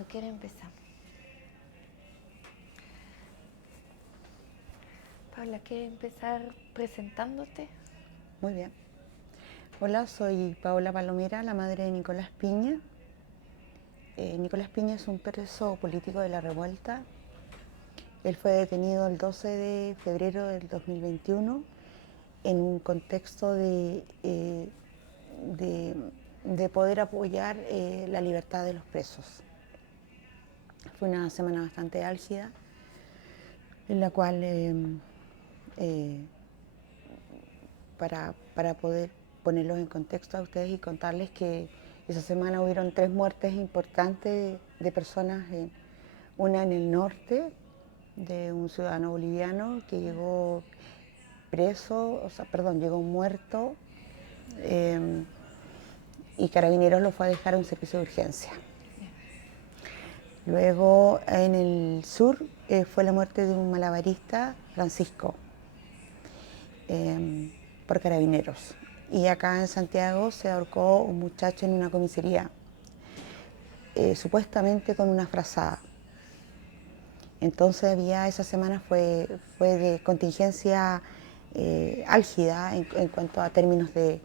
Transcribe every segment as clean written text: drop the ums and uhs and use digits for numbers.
Cuando quiera empezamos. Paula, ¿quieres empezar presentándote? Muy bien. Hola, soy Paola Palomera, la madre de Nicolás Piña. Nicolás Piña es un preso político de la revuelta. Él fue detenido el 12 de febrero del 2021 en un contexto de poder apoyar la libertad de los presos. Fue una semana bastante álgida en la cual para poder ponerlos en contexto a ustedes y contarles que esa semana hubieron 3 muertes importantes de personas, una en el norte, de un ciudadano boliviano que llegó preso, llegó muerto, y Carabineros lo fue a dejar a un servicio de urgencia. Luego en el sur fue la muerte de un malabarista, Francisco, por Carabineros. Y acá en Santiago se ahorcó un muchacho en una comisaría, supuestamente con una frazada. Entonces esa semana fue de contingencia álgida en cuanto a términos de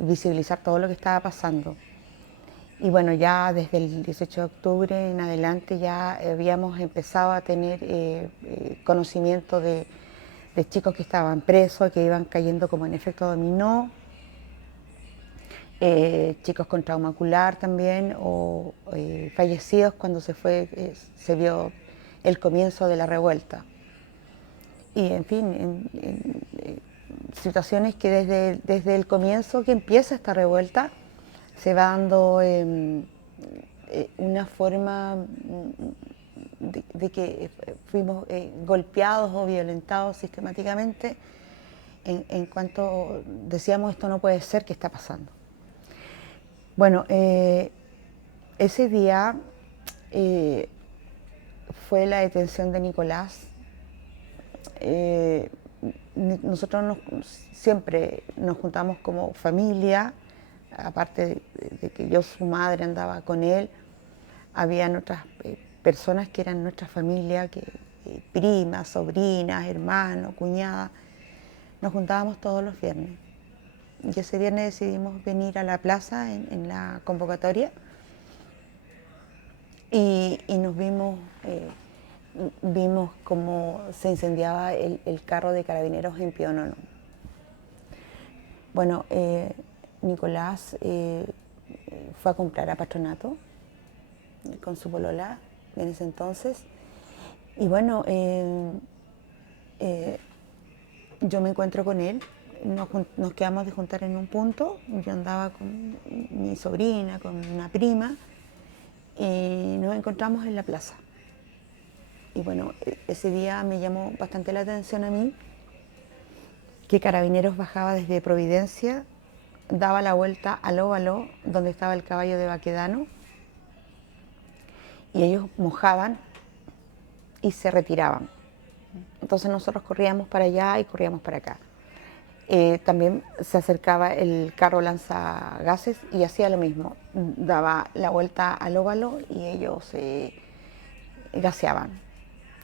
visibilizar todo lo que estaba pasando. Y bueno, ya desde el 18 de octubre en adelante ya habíamos empezado a tener conocimiento de chicos que estaban presos, que iban cayendo como en efecto dominó, chicos con trauma ocular también, o fallecidos cuando se vio el comienzo de la revuelta. Y en fin, situaciones que desde el comienzo que empieza esta revuelta se va dando una forma de que fuimos golpeados o violentados sistemáticamente en cuanto decíamos esto no puede ser, ¿qué está pasando? Bueno, ese día fue la detención de Nicolás. Nosotros siempre nos juntamos como familia, aparte de que yo, su madre, andaba con él, habían otras personas que eran nuestra familia, primas, sobrinas, hermanos, cuñadas. Nos juntábamos todos los viernes. Y ese viernes decidimos venir a la plaza en la convocatoria y nos vimos cómo se incendiaba el carro de Carabineros en Pionono. Bueno, Nicolás fue a comprar a Patronato con su polola en ese entonces. Y bueno, yo me encuentro con él, nos quedamos de juntar en un punto, yo andaba con mi sobrina, con una prima, y nos encontramos en la plaza. Y bueno, ese día me llamó bastante la atención a mí que Carabineros bajaba desde Providencia, daba la vuelta al óvalo donde estaba el caballo de Baquedano, y ellos mojaban y se retiraban. Entonces nosotros corríamos para allá y corríamos para acá. También se acercaba el carro lanzagases y hacía lo mismo, daba la vuelta al óvalo y ellos gaseaban.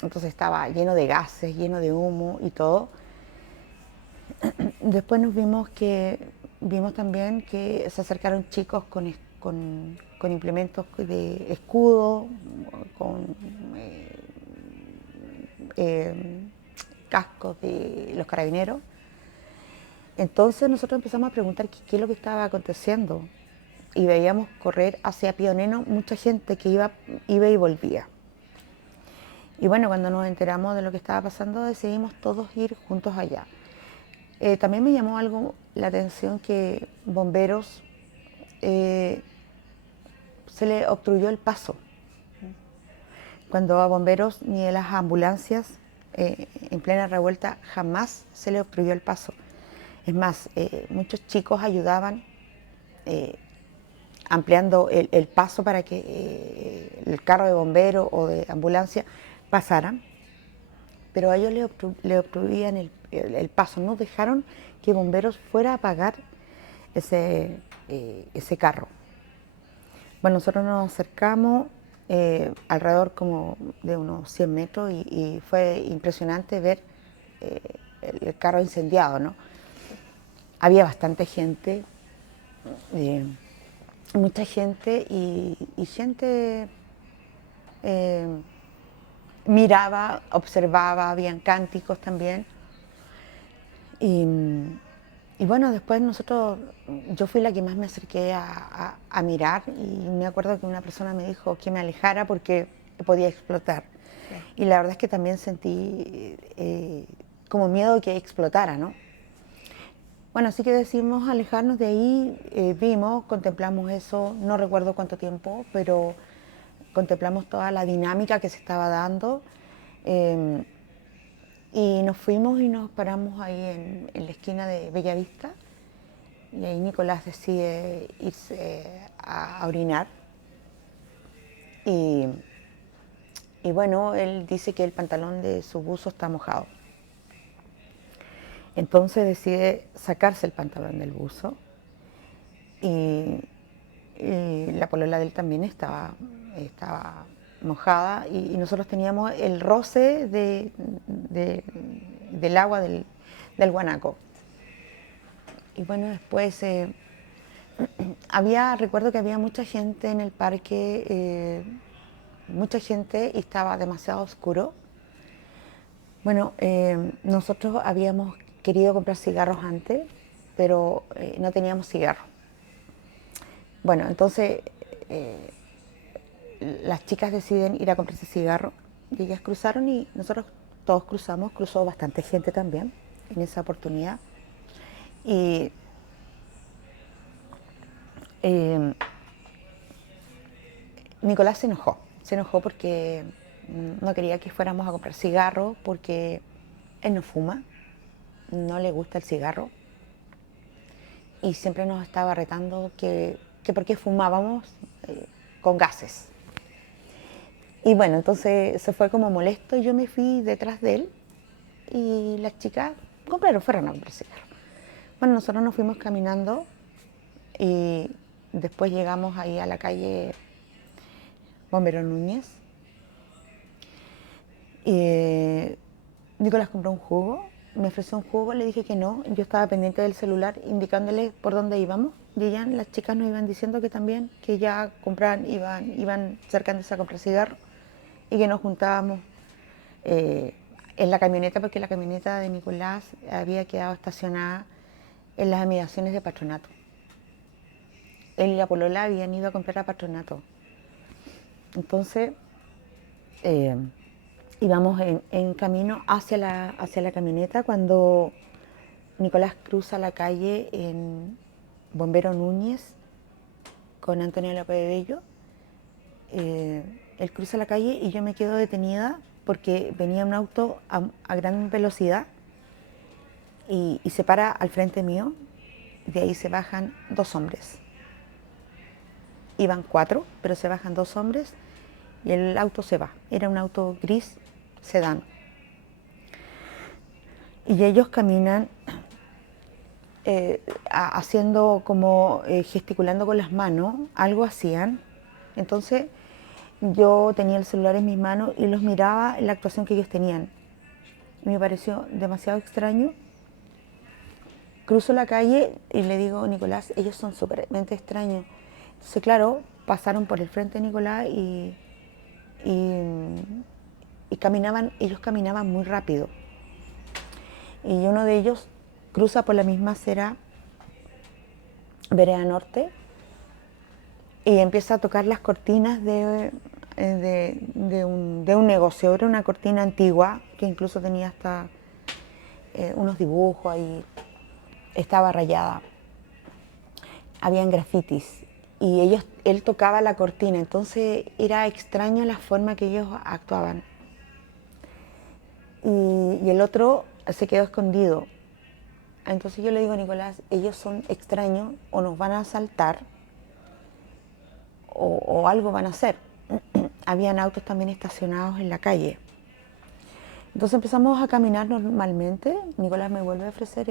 Entonces estaba lleno de gases, lleno de humo y todo. Después vimos también que se acercaron chicos con implementos de escudo, con cascos de los carabineros. Entonces nosotros empezamos a preguntar qué es lo que estaba aconteciendo y veíamos correr hacia Pioneno mucha gente que iba y volvía. Y bueno, cuando nos enteramos de lo que estaba pasando decidimos todos ir juntos allá. También me llamó algo la atención que bomberos se le obstruyó el paso. Cuando a bomberos ni a las ambulancias en plena revuelta jamás se le obstruyó el paso. Es más, muchos chicos ayudaban ampliando el paso para que el carro de bombero o de ambulancia pasaran, pero a ellos le obstruían el paso, no dejaron que bomberos fuera a apagar ese carro. Bueno, nosotros nos acercamos alrededor como de unos 100 metros y fue impresionante ver eh, el carro incendiado, ¿no? Había bastante gente, eh, mucha gente y gente eh, miraba, observaba, habían cánticos también. Y, y bueno, después yo fui la que más me acerqué a mirar y me acuerdo que una persona me dijo que me alejara porque podía explotar. Sí. Y la verdad es que también sentí como miedo que explotara, ¿no? Bueno, así que decidimos alejarnos de ahí, vimos, contemplamos eso, no recuerdo cuánto tiempo, pero contemplamos toda la dinámica que se estaba dando. eh, y nos fuimos y nos paramos ahí en la esquina de Bellavista. Y ahí Nicolás decide irse a orinar. Y, y bueno, él dice que el pantalón de su buzo está mojado. Entonces decide sacarse el pantalón del buzo. Y, y la polola de él también estaba mojada. Y nosotros teníamos el roce del agua del guanaco. Y bueno, después recuerdo que había mucha gente en el parque, mucha gente y estaba demasiado oscuro. Bueno, nosotros habíamos querido comprar cigarros antes, pero no teníamos cigarros. Bueno, entonces eh, las chicas deciden ir a comprarse cigarros y ellas cruzaron y nosotros todos cruzamos, cruzó bastante gente también en esa oportunidad. Y eh, Nicolás se enojó porque no quería que fuéramos a comprar cigarros porque él no fuma, no le gusta el cigarro y siempre nos estaba retando que por qué fumábamos con gases. Y bueno, entonces se fue como molesto y yo me fui detrás de él y las chicas fueron a comprar cigarros. Bueno, nosotros nos fuimos caminando y después llegamos ahí a la calle Bombero Núñez. Nicolás compró un jugo, me ofreció un jugo, le dije que no, yo estaba pendiente del celular indicándole por dónde íbamos y ya las chicas nos iban diciendo que también, que ya compraban, iban acercándose a comprar cigarros y que nos juntábamos en la camioneta porque la camioneta de Nicolás había quedado estacionada en las inmediaciones de Patronato. Él y la polola habían ido a comprar a Patronato. Entonces íbamos en camino hacia la camioneta cuando Nicolás cruza la calle en Bombero Núñez con Antonio López de Bello. Él cruza la calle y yo me quedo detenida porque venía un auto a gran velocidad y se para al frente mío. De ahí se bajan dos hombres. Iban cuatro, pero se bajan dos hombres y el auto se va. Era un auto gris sedán. Y ellos caminan haciendo como gesticulando con las manos, algo hacían. Entonces yo tenía el celular en mis manos y los miraba en la actuación que ellos tenían. Me pareció demasiado extraño. Cruzo la calle y le digo, Nicolás, ellos son súpermente extraños. Entonces, claro, pasaron por el frente de Nicolás y ellos caminaban muy rápido. Y uno de ellos cruza por la misma acera, vereda norte, y empieza a tocar las cortinas de un negocio. Era una cortina antigua que incluso tenía hasta unos dibujos ahí, estaba rayada. Habían grafitis y él tocaba la cortina, entonces era extraño la forma que ellos actuaban. Y el otro se quedó escondido. Entonces yo le digo a Nicolás, ellos son extraños o nos van a asaltar o algo van a hacer. Habían autos también estacionados en la calle. Entonces empezamos a caminar normalmente. Nicolás me vuelve a ofrecer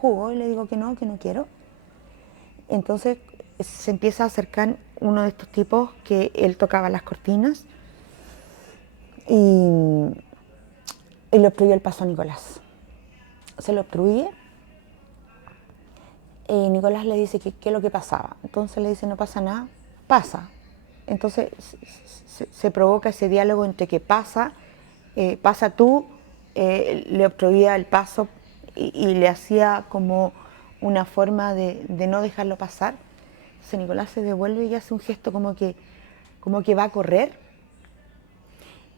jugo y le digo que no quiero. Entonces se empieza a acercar uno de estos tipos que él tocaba las cortinas y le obstruyó el paso a Nicolás. Se lo obstruye y Nicolás le dice que qué es lo que pasaba. Entonces le dice, no pasa nada, pasa. Entonces se provoca ese diálogo entre que pasa tú, le obstruía el paso y le hacía como una forma de no dejarlo pasar. Entonces Nicolás se devuelve y hace un gesto como que va a correr.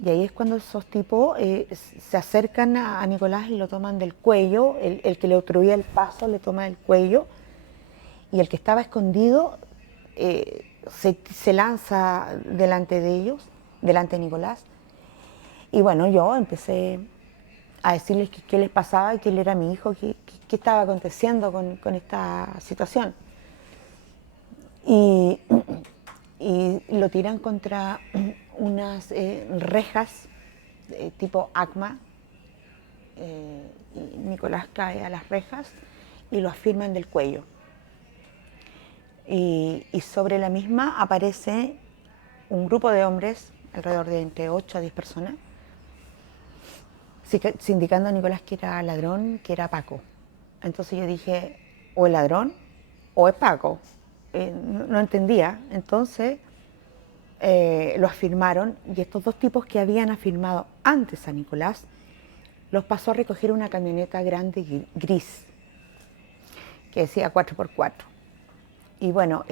Y ahí es cuando esos tipos se acercan a Nicolás y lo toman del cuello. El que le obstruía el paso le toma del cuello. Y el que estaba escondido se lanza delante de ellos, delante de Nicolás. Y bueno, yo empecé a decirles qué les pasaba, que él era mi hijo, qué estaba aconteciendo con esta situación. Y, y lo tiran contra unas rejas tipo ACMA. Y Nicolás cae a las rejas y lo afirman del cuello. Y sobre la misma aparece un grupo de hombres, alrededor de entre 8 a 10 personas, sindicando a Nicolás que era ladrón, que era Paco. Entonces yo dije, o es ladrón o es Paco. No entendía. Entonces lo afirmaron y estos dos tipos que habían afirmado antes a Nicolás los pasó a recoger una camioneta grande gris que decía 4x4. Y bueno,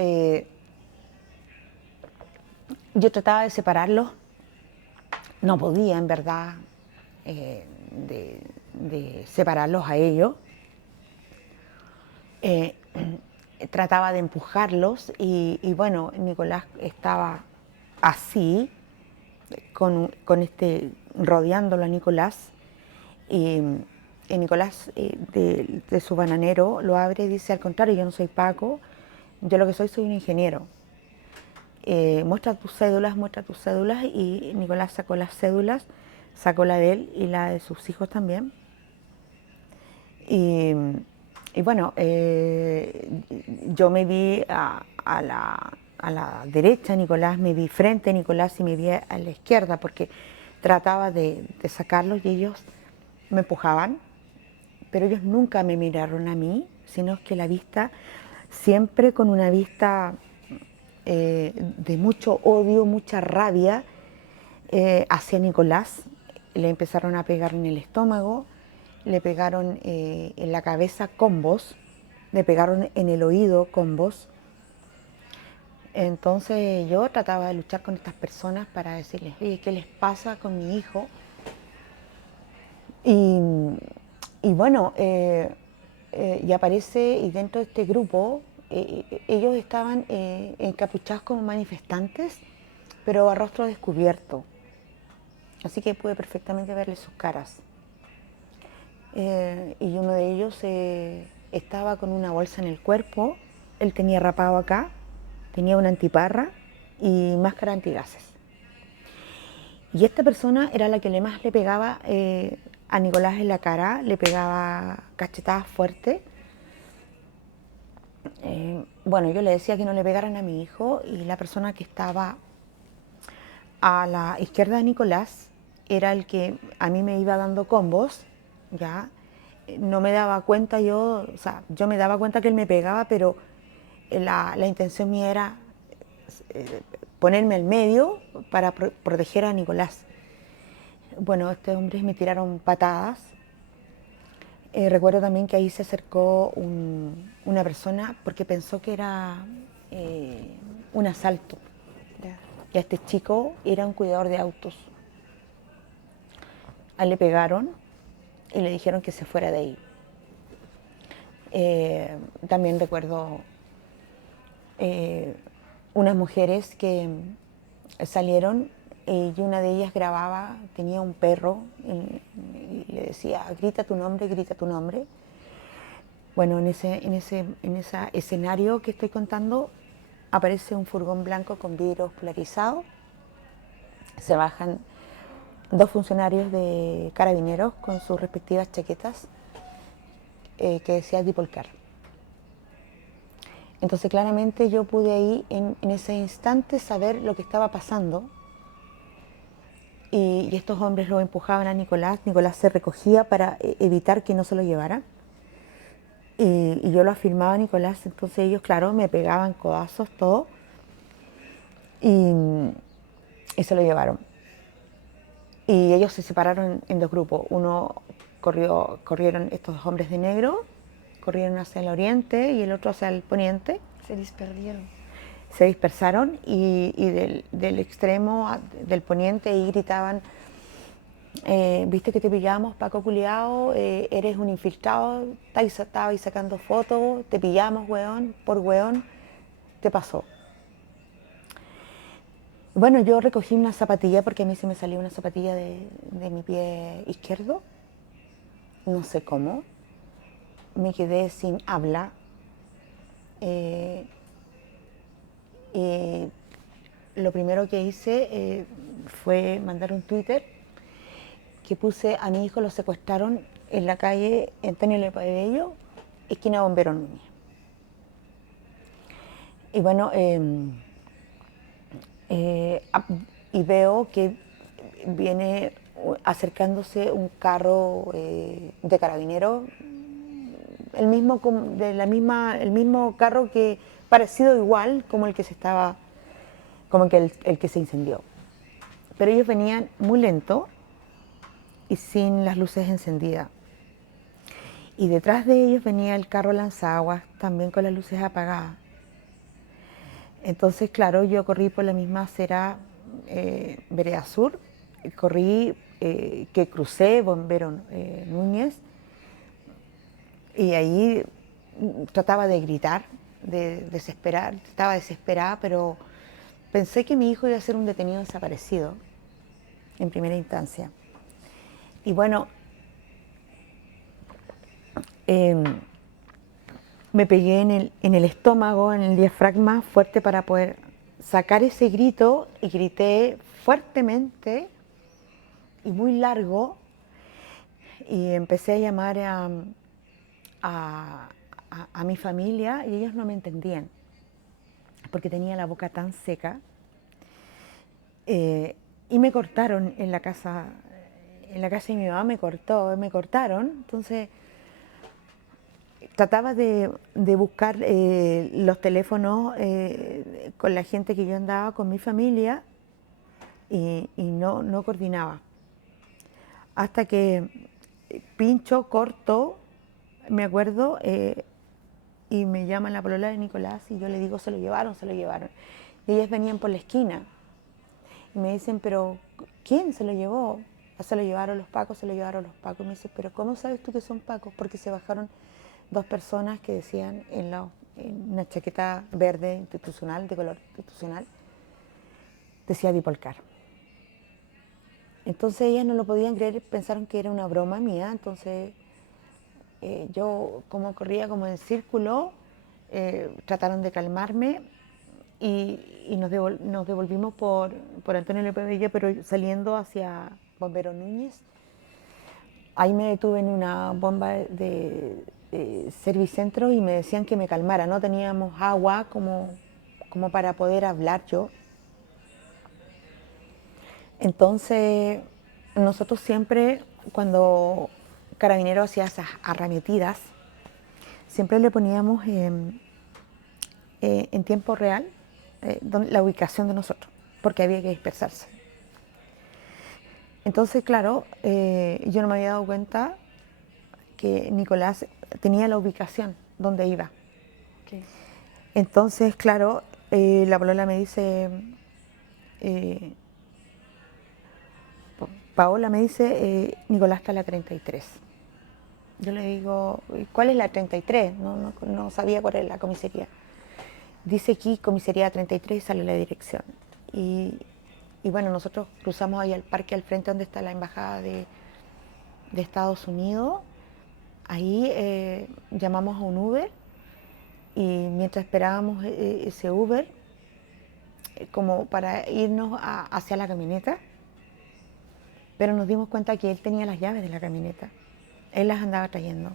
yo trataba de separarlos, no podía en verdad de separarlos a ellos. Trataba de empujarlos y bueno, Nicolás estaba así, rodeándolo a Nicolás. Y Nicolás de su bananero lo abre y dice, al contrario, yo no soy Paco, yo lo que soy un ingeniero. Muestra tus cédulas, y Nicolás sacó las cédulas, sacó la de él y la de sus hijos también. Y bueno, yo me vi a la derecha, Nicolás, me vi frente a Nicolás y me vi a la izquierda porque trataba de sacarlos y ellos me empujaban, pero ellos nunca me miraron a mí, sino que la vista, siempre con una vista de mucho odio, mucha rabia hacia Nicolás. Le empezaron a pegar en el estómago, le pegaron en la cabeza combos, le pegaron en el oído combos. Entonces yo trataba de luchar con estas personas para decirles, oye, ¿qué les pasa con mi hijo? Y bueno, y aparece, y dentro de este grupo, ellos estaban encapuchados como manifestantes, pero a rostro descubierto. Así que pude perfectamente verles sus caras. Y uno de ellos estaba con una bolsa en el cuerpo, él tenía rapado acá, tenía una antiparra y máscara antigases. Y esta persona era la que más le pegaba a Nicolás en la cara, le pegaba cachetadas fuertes. Bueno, yo le decía que no le pegaran a mi hijo y la persona que estaba a la izquierda de Nicolás era el que a mí me iba dando combos, ya. No me daba cuenta yo, o sea, yo me daba cuenta que él me pegaba, pero la intención mía era ponerme al medio para proteger a Nicolás. Bueno, estos hombres me tiraron patadas. Recuerdo también que ahí se acercó una persona porque pensó que era un asalto. Y a este chico era un cuidador de autos. A él le pegaron y le dijeron que se fuera de ahí. También recuerdo unas mujeres que salieron y una de ellas grababa, tenía un perro y le decía, grita tu nombre, grita tu nombre. Bueno, en ese escenario que estoy contando aparece un furgón blanco con vidrios polarizados. Se bajan dos funcionarios de carabineros con sus respectivas chaquetas que decía Dipolcar. Entonces claramente yo pude ahí en ese instante saber lo que estaba pasando y estos hombres lo empujaban a Nicolás. Nicolás se recogía para evitar que no se lo llevara y yo lo afirmaba a Nicolás, entonces ellos claro me pegaban codazos, todo y, y se lo llevaron. Y ellos se separaron en dos grupos. Uno corrieron estos dos hombres de negro, corrieron hacia el oriente y el otro hacia el poniente. Se disperdieron. Se dispersaron y del extremo del poniente ahí gritaban, viste que te pillamos, Paco culiao, eres un infiltrado, estabas sacando fotos, te pillamos, weón, por weón, te pasó. Bueno, yo recogí una zapatilla porque a mí se me salió una zapatilla de mi pie izquierdo. No sé cómo. Me quedé sin habla. Lo primero que hice fue mandar un Twitter que puse a mi hijo lo secuestraron en la calle Antonio Lepabello, esquina Bombero Núñez. Y bueno, y veo que viene acercándose un carro de carabineros, el mismo carro que parecido igual como el que el que se incendió. Pero ellos venían muy lento y sin las luces encendidas. Y detrás de ellos venía el carro lanzaguas, también con las luces apagadas. Entonces, claro, yo corrí por la misma acera Vereda Sur, corrí que crucé Bombero Núñez y ahí trataba de gritar, de desesperar, estaba desesperada, pero pensé que mi hijo iba a ser un detenido desaparecido en primera instancia. Y bueno, me pegué en el estómago, en el diafragma fuerte para poder sacar ese grito y grité fuertemente y muy largo y empecé a llamar a mi familia y ellos no me entendían porque tenía la boca tan seca y me cortaron en la casa de mi mamá me cortaron, entonces trataba de buscar los teléfonos con la gente que yo andaba, con mi familia, y no coordinaba. Hasta que pincho, corto, me acuerdo, y me llama la polola de Nicolás y yo le digo, se lo llevaron, se lo llevaron. Y ellas venían por la esquina y me dicen, pero ¿quién se lo llevó? Se lo llevaron los pacos, se lo llevaron los pacos. Y me dice, pero ¿cómo sabes tú que son pacos? Porque se bajaron dos personas que decían en una chaqueta verde institucional, de color institucional, decía Dipolcar. Entonces ellas no lo podían creer, pensaron que era una broma mía, entonces yo como corría como en círculo, trataron de calmarme y nos devolvimos por Antonio Lepabello, pero saliendo hacia Bombero Núñez. Ahí me detuve en una bomba de Servicentro y me decían que me calmara, no teníamos agua como para poder hablar yo. Entonces, nosotros siempre, cuando Carabineros hacía esas arremetidas, siempre le poníamos en tiempo real la ubicación de nosotros, porque había que dispersarse. Entonces, claro, yo no me había dado cuenta que Nicolás tenía la ubicación donde iba. Okay. Entonces, claro, la polola me dice, Paola me dice, Nicolás está en la 33. Yo le digo, ¿cuál es la 33? No sabía cuál era la comisaría. Dice aquí comisaría 33 y sale la dirección. Y bueno, nosotros cruzamos ahí al parque al frente donde está la embajada de Estados Unidos. Ahí llamamos a un Uber y mientras esperábamos ese Uber, como para irnos hacia la camioneta, pero nos dimos cuenta que él tenía las llaves de la camioneta. Él las andaba trayendo.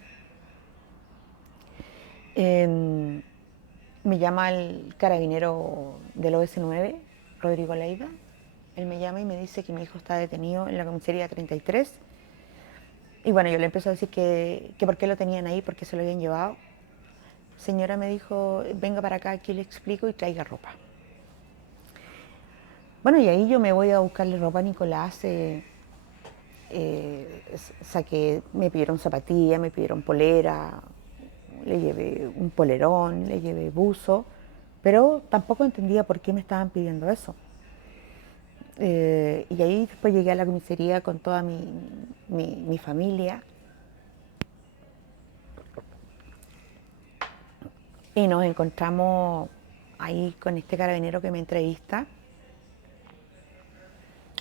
Me llama el carabinero del OS9, Rodrigo Leiva. Él me llama y me dice que mi hijo está detenido en la comisaría 33. Y bueno, yo le empiezo a decir que por qué lo tenían ahí, por qué se lo habían llevado. Señora me dijo, venga para acá, aquí le explico y traiga ropa. Bueno, y ahí yo me voy a buscarle ropa a Nicolás. Saqué, me pidieron zapatillas, me pidieron polera, le llevé un polerón, le llevé buzo, pero tampoco entendía por qué me estaban pidiendo eso. Y ahí después llegué a la comisaría con toda mi familia y nos encontramos ahí con este carabinero que me entrevista.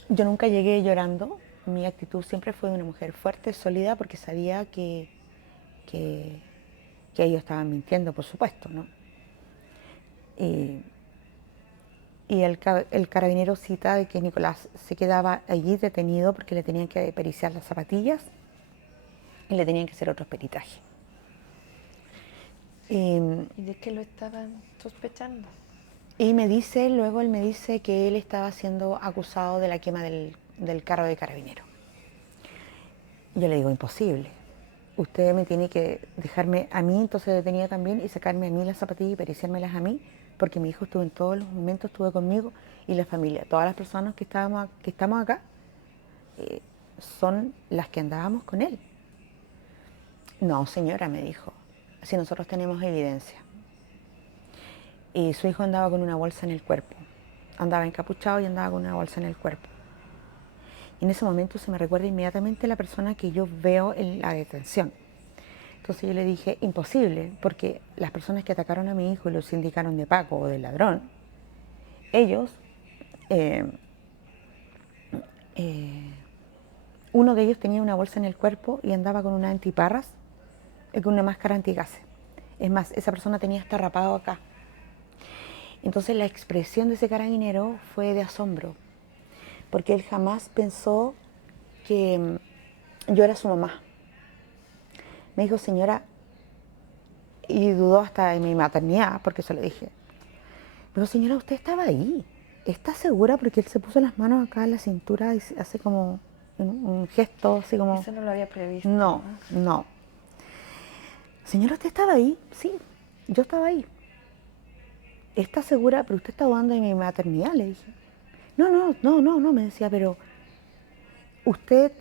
Yo nunca llegué llorando, mi actitud siempre fue de una mujer fuerte, sólida, porque sabía que, que ellos estaban mintiendo, por supuesto, ¿no? Y, y el carabinero cita de que Nicolás se quedaba allí detenido porque le tenían que periciar las zapatillas y le tenían que hacer otros peritajes. ¿Y de qué lo estaban sospechando? Y me dice, luego él me dice que él estaba siendo acusado de la quema del carro de carabinero. Yo le digo, imposible. Usted me tiene que dejarme a mí, entonces detenida también, y sacarme a mí las zapatillas y periciármelas a mí, porque mi hijo estuvo en todos los momentos, estuvo conmigo, y la familia, todas las personas que estamos acá, son las que andábamos con él. No, señora, me dijo, si nosotros tenemos evidencia. Y su hijo andaba con una bolsa en el cuerpo, andaba encapuchado y andaba con una bolsa en el cuerpo. Y en ese momento se me recuerda inmediatamente la persona que yo veo en la detención. Entonces yo le dije, imposible, porque las personas que atacaron a mi hijo y lo sindicaron de Paco o de ladrón, ellos, eh, eh, uno de ellos tenía una bolsa en el cuerpo y andaba con una antiparras, con una máscara antigases. Es más, esa persona tenía hasta rapado acá. Entonces la expresión de ese carabinero fue de asombro, porque él jamás pensó que yo era su mamá. Me dijo, señora, y dudó hasta de mi maternidad, porque se lo dije. Pero señora, usted estaba ahí. ¿Está segura? Porque él se puso las manos acá en la cintura y hace como un gesto, así como... Eso no lo había previsto. No, no. Señora, ¿usted estaba ahí? Sí, yo estaba ahí. ¿Está segura? Pero usted está dudando de mi maternidad, le dije. No, me decía, pero usted...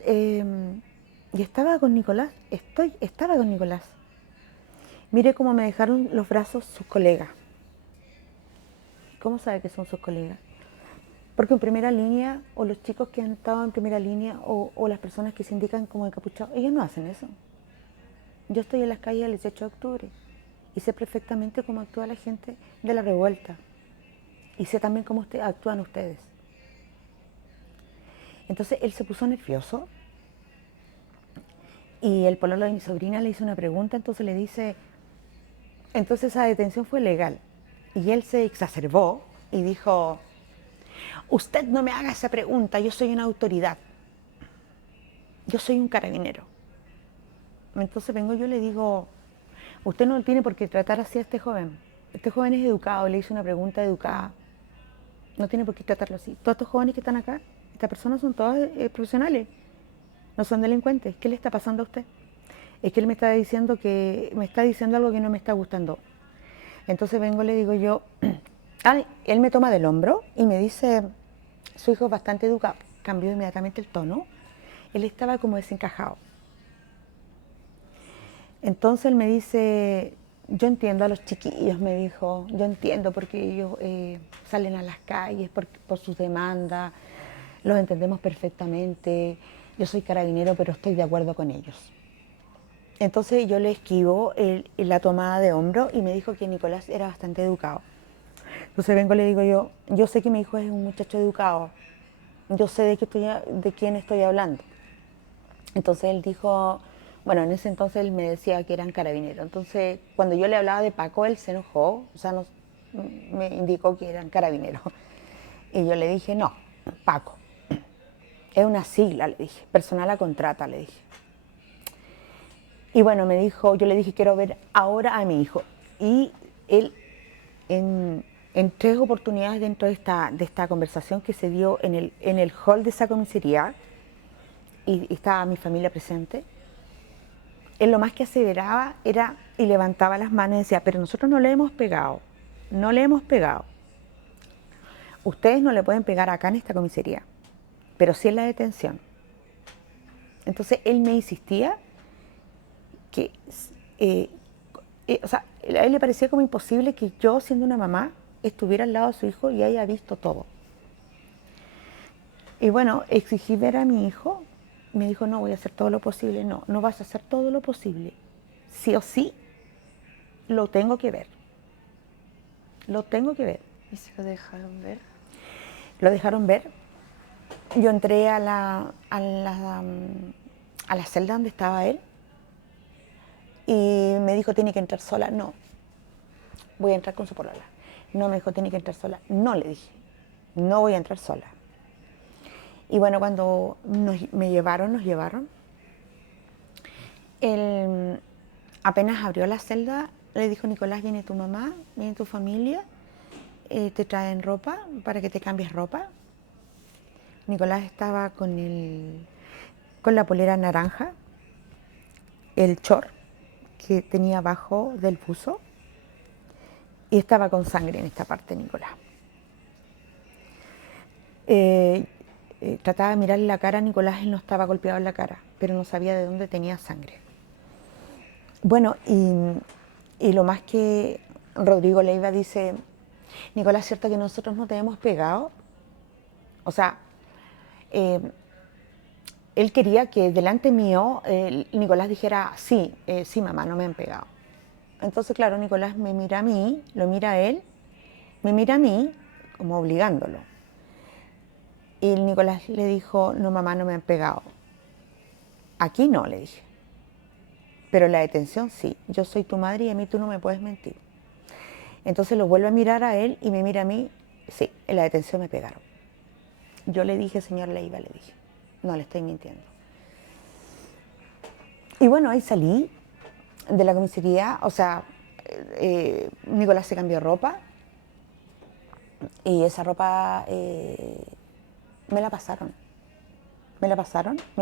¿y estaba con Nicolás? Estaba con Nicolás. Mire cómo me dejaron los brazos sus colegas. ¿Cómo sabe que son sus colegas? Porque en primera línea, o los chicos que han estado en primera línea, o las personas que se indican como encapuchados, ellos no hacen eso. Yo estoy en las calles el 18 de octubre y sé perfectamente cómo actúa la gente de la revuelta. Y sé también cómo actúan ustedes. Entonces él se puso nervioso y el pololo de mi sobrina le hizo una pregunta, entonces le dice, entonces esa detención fue legal. Y él se exacerbó y dijo, usted no me haga esa pregunta, yo soy una autoridad. Yo soy un carabinero. Entonces vengo yo y le digo, usted no tiene por qué tratar así a este joven. Este joven es educado, le hice una pregunta educada. No tiene por qué tratarlo así. Todos estos jóvenes que están acá, estas personas son todas profesionales, no son delincuentes. ¿Qué le está pasando a usted? Es que él me está diciendo algo que no me está gustando. Entonces vengo y le digo yo, él me toma del hombro y me dice, su hijo es bastante educado. Cambió inmediatamente el tono. Él estaba como desencajado. Entonces él me dice, yo entiendo a los chiquillos, me dijo, yo entiendo porque ellos salen a las calles por sus demandas, los entendemos perfectamente, yo soy carabinero pero estoy de acuerdo con ellos. Entonces yo le esquivo la tomada de hombro y me dijo que Nicolás era bastante educado. Entonces vengo y le digo yo sé que mi hijo es un muchacho educado, yo sé de quién estoy hablando. Entonces él dijo, bueno, en ese entonces él me decía que eran carabineros. Entonces cuando yo le hablaba de Paco, él se enojó, o sea, me indicó que eran carabineros. Y yo le dije, no, Paco, es una sigla, le dije, personal a contrata, le dije. Y bueno, me dijo, yo le dije, quiero ver ahora a mi hijo. Y él en 3 oportunidades dentro de esta conversación que se dio en el hall de esa comisaría, y estaba mi familia presente, él lo más que aseveraba era y levantaba las manos y decía, pero nosotros no le hemos pegado, no le hemos pegado. Ustedes no le pueden pegar acá en esta comisaría, pero sí en la detención. Entonces él me insistía que, o sea, a él le parecía como imposible que yo, siendo una mamá, estuviera al lado de su hijo y haya visto todo. Y bueno, exigí ver a mi hijo, me dijo, no, voy a hacer todo lo posible. No, no vas a hacer todo lo posible. Sí o sí, lo tengo que ver. Lo tengo que ver. ¿Y se lo dejaron ver? Lo dejaron ver. Yo entré a la celda donde estaba él y me dijo, tiene que entrar sola. No, voy a entrar con su polola. No, me dijo, tiene que entrar sola. No, le dije, no voy a entrar sola. Y bueno, cuando nos llevaron, él apenas abrió la celda, le dijo, Nicolás, viene tu mamá, viene tu familia, te traen ropa para que te cambies ropa. Nicolás estaba con la polera naranja, el short que tenía abajo del buzo, y estaba con sangre en esta parte, Nicolás. Trataba de mirarle la cara a Nicolás, él no estaba golpeado en la cara, pero no sabía de dónde tenía sangre. Bueno, y lo más que Rodrigo Leiva dice, Nicolás, ¿es cierto que nosotros no te hemos pegado? O sea, él quería que delante mío Nicolás dijera, sí, sí mamá, no me han pegado. Entonces, claro, Nicolás me mira a mí, lo mira a él, me mira a mí, como obligándolo. Y Nicolás le dijo, no mamá, no me han pegado. Aquí no, le dije. Pero en la detención sí, yo soy tu madre y a mí tú no me puedes mentir. Entonces lo vuelve a mirar a él y me mira a mí, sí, en la detención me pegaron. Yo le dije, señor Leiva, le dije, no le estoy mintiendo. Y bueno, ahí salí de la comisaría, o sea, Nicolás se cambió ropa y esa ropa me la pasaron. Me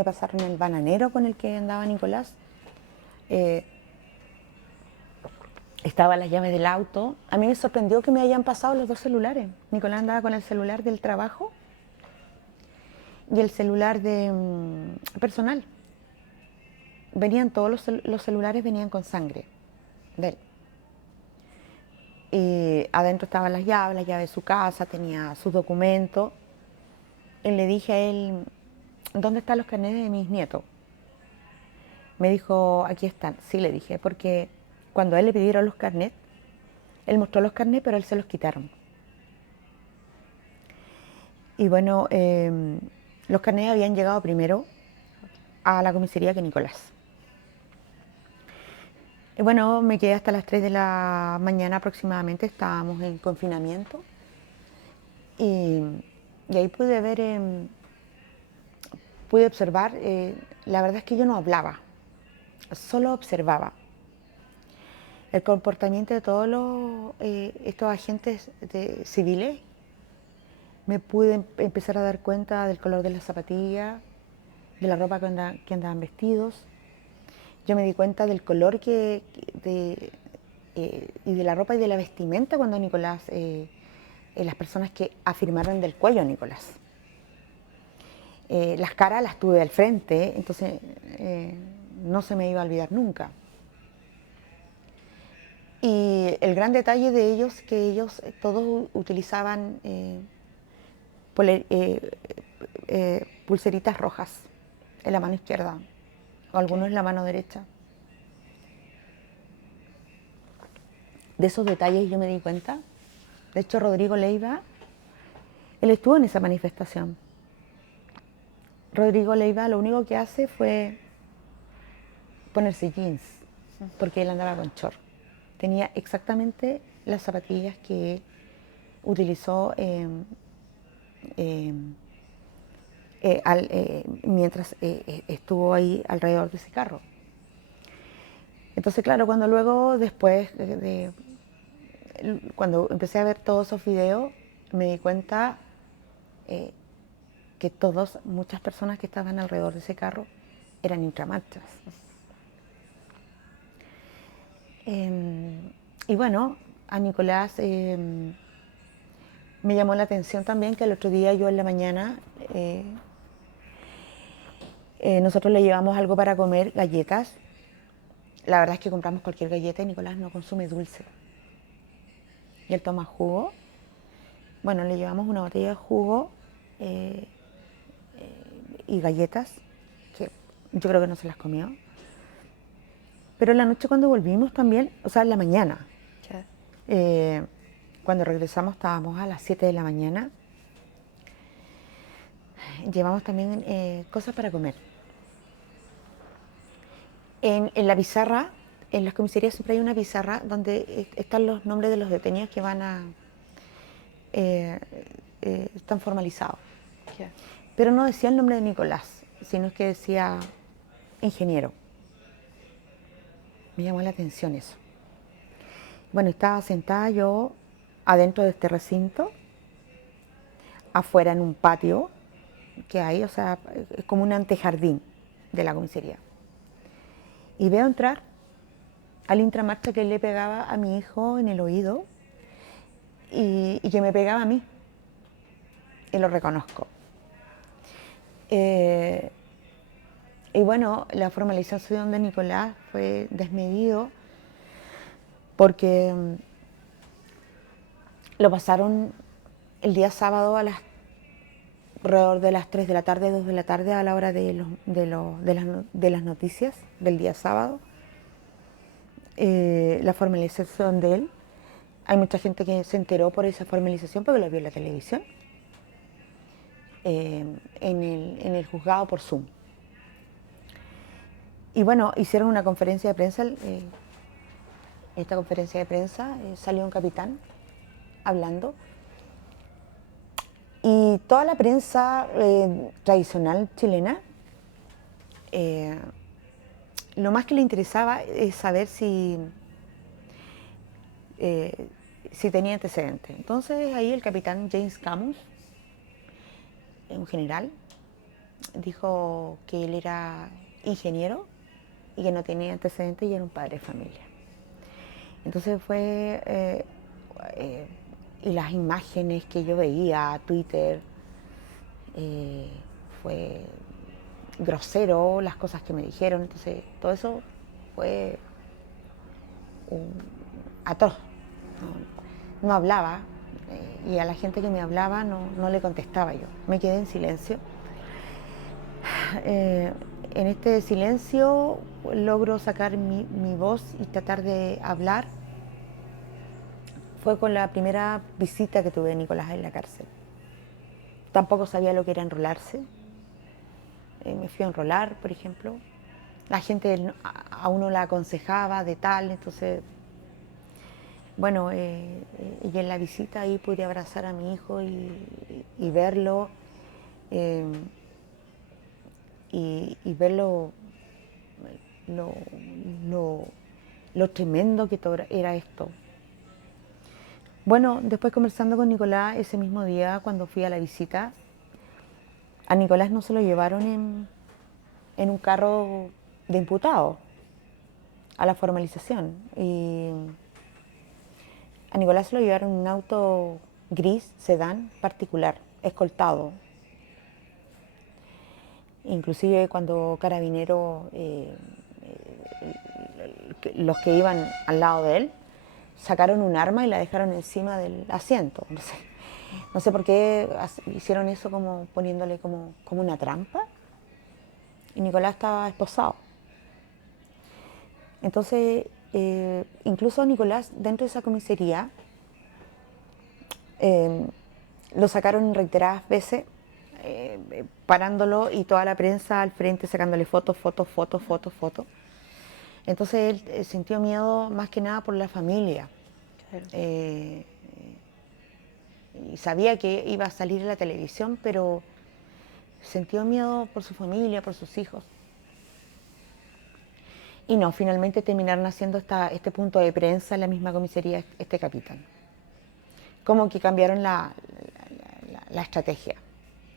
pasaron el bananero con el que andaba Nicolás. Estaban las llaves del auto. A mí me sorprendió que me hayan pasado los 2 celulares. Nicolás andaba con el celular del trabajo y el celular personal. Venían todos los celulares venían con sangre de él. Y adentro estaban las llaves de su casa, tenía sus documentos. Y le dije a él, ¿dónde están los carnets de mis nietos? Me dijo, aquí están. Sí, le dije, porque cuando a él le pidieron los carnets, él mostró los carnets, pero a él se los quitaron. Y bueno, los carnets habían llegado primero a la comisaría que Nicolás. Y bueno, me quedé hasta las 3 de la mañana aproximadamente, estábamos en confinamiento. Y ahí pude ver, pude observar, la verdad es que yo no hablaba, solo observaba el comportamiento de todos estos agentes civiles. Me pude empezar a dar cuenta del color de las zapatillas, de la ropa que andaban vestidos. Yo me di cuenta del color y de la ropa y de la vestimenta cuando Nicolás, las personas que afirmaron del cuello a Nicolás. Las caras las tuve al frente, entonces no se me iba a olvidar nunca. Y el gran detalle de ellos, que ellos todos utilizaban pulseritas rojas en la mano izquierda, o algunos en la mano derecha. De esos detalles yo me di cuenta. De hecho, Rodrigo Leiva, él estuvo en esa manifestación. Rodrigo Leiva lo único que hace fue ponerse jeans, porque él andaba con short. Tenía exactamente las zapatillas que utilizó mientras estuvo ahí alrededor de ese carro. Entonces, claro, cuando luego después cuando empecé a ver todos esos videos, me di cuenta que muchas personas que estaban alrededor de ese carro eran intramarchas. Y bueno, a Nicolás me llamó la atención también que el otro día yo en la mañana nosotros le llevamos algo para comer, galletas. La verdad es que compramos cualquier galleta y Nicolás no consume dulce. Y él toma jugo. Bueno, le llevamos una botella de jugo y galletas, que yo creo que no se las comió. Pero en la noche cuando volvimos también, o sea, en la mañana, Ya. cuando regresamos estábamos a las 7 de la mañana. Llevamos también cosas para comer. En la pizarra, en las comisarías siempre hay una pizarra donde están los nombres de los detenidos que están formalizados. Ya. Pero no decía el nombre de Nicolás, sino que decía ingeniero. Me llamó la atención eso. Bueno, estaba sentada yo adentro de este recinto, afuera en un patio que hay, o sea, es como un antejardín de la comisaría. Y veo entrar al intramarcha que él le pegaba a mi hijo en el oído y que me pegaba a mí. Y lo reconozco. Y bueno, la formalización de Nicolás fue desmedido porque lo pasaron el día sábado alrededor de las 3 de la tarde, 2 de la tarde, a la hora de las noticias del día sábado. La formalización de él. Hay mucha gente que se enteró por esa formalización porque lo vio en la televisión, en el juzgado por Zoom. Y bueno, hicieron una conferencia de prensa. Esta conferencia de prensa salió un capitán hablando. Y toda la prensa tradicional chilena, lo más que le interesaba es saber si tenía antecedentes. Entonces ahí el capitán James Camus, un general, dijo que él era ingeniero y que no tenía antecedentes y era un padre de familia. Entonces y las imágenes que yo veía, Twitter, fue grosero, las cosas que me dijeron, entonces todo eso fue atroz. No hablaba y a la gente que me hablaba no le contestaba yo, me quedé en silencio. En este silencio logro sacar mi voz y tratar de hablar. Fue con la primera visita que tuve de Nicolás en la cárcel. Tampoco sabía lo que era enrolarse. Me fui a enrolar, por ejemplo. La gente a uno la aconsejaba de tal, entonces, bueno, y en la visita ahí pude abrazar a mi hijo y verlo, y ver lo tremendo que era esto. Bueno, después conversando con Nicolás ese mismo día, cuando fui a la visita, a Nicolás no se lo llevaron en un carro de imputado a la formalización. Y a Nicolás se lo llevaron en un auto gris, sedán, particular, escoltado. Inclusive cuando Carabineros, los que iban al lado de él, sacaron un arma y la dejaron encima del asiento. No sé por qué hicieron eso, como poniéndole como una trampa. Y Nicolás estaba esposado. Entonces, incluso Nicolás, dentro de esa comisaría, lo sacaron reiteradas veces, parándolo y toda la prensa al frente sacándole fotos. Entonces él sintió miedo más que nada por la familia. Claro. Y sabía que iba a salir en la televisión, pero sintió miedo por su familia, por sus hijos. Y no, finalmente terminaron haciendo este punto de prensa en la misma comisaría, este capitán. Como que cambiaron la estrategia